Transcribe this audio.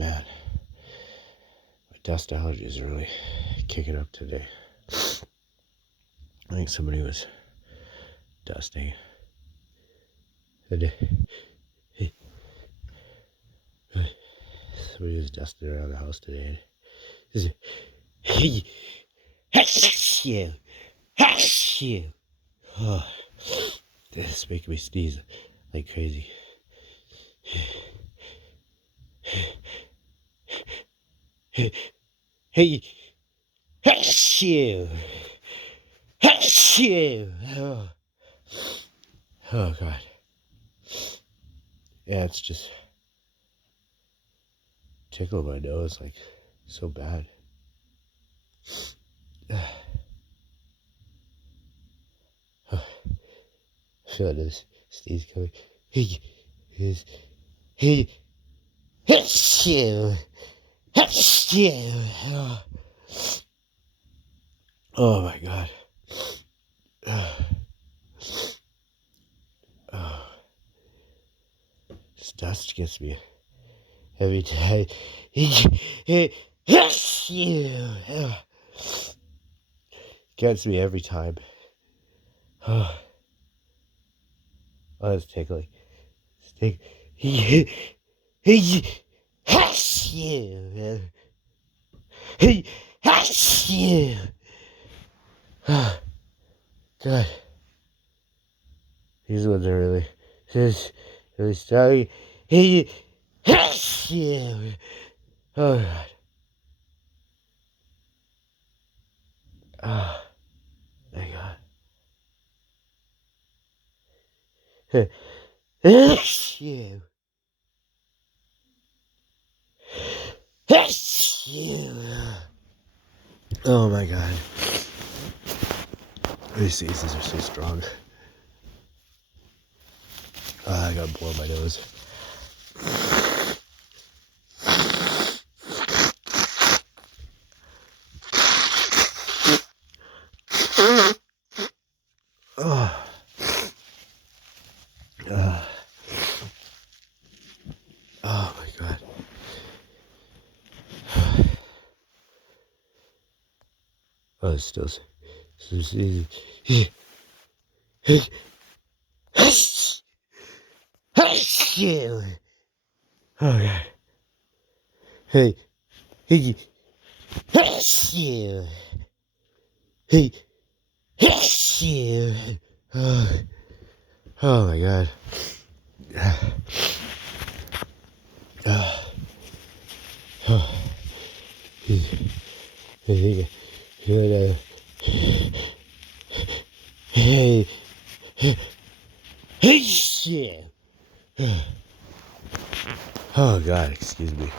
Man, my dust allergies are really kicking up today. I think somebody was dusting. Somebody was dusting around the house today. Hey, you, you. Oh, this is making me sneeze like crazy. Hey, you, you. Oh God. Yeah, it's just tickling my nose like so bad. I feel this sneeze coming. Hey, hey, you, you. Oh my God. Oh, this dust gets me every day. Gets me every time. Oh, it's tickling. It's tickling. God. These ones are really strong. Oh God. Oh, thank God. You. Oh my God. These seasons are so strong. I gotta blow my nose. Oh. Oh my God. Oh, it's still easy. Oh God. Hey, hey, you. Hey, you. Oh, oh my God. Oh, hey, hey, hey, hey, hey, shit. Oh God, excuse me.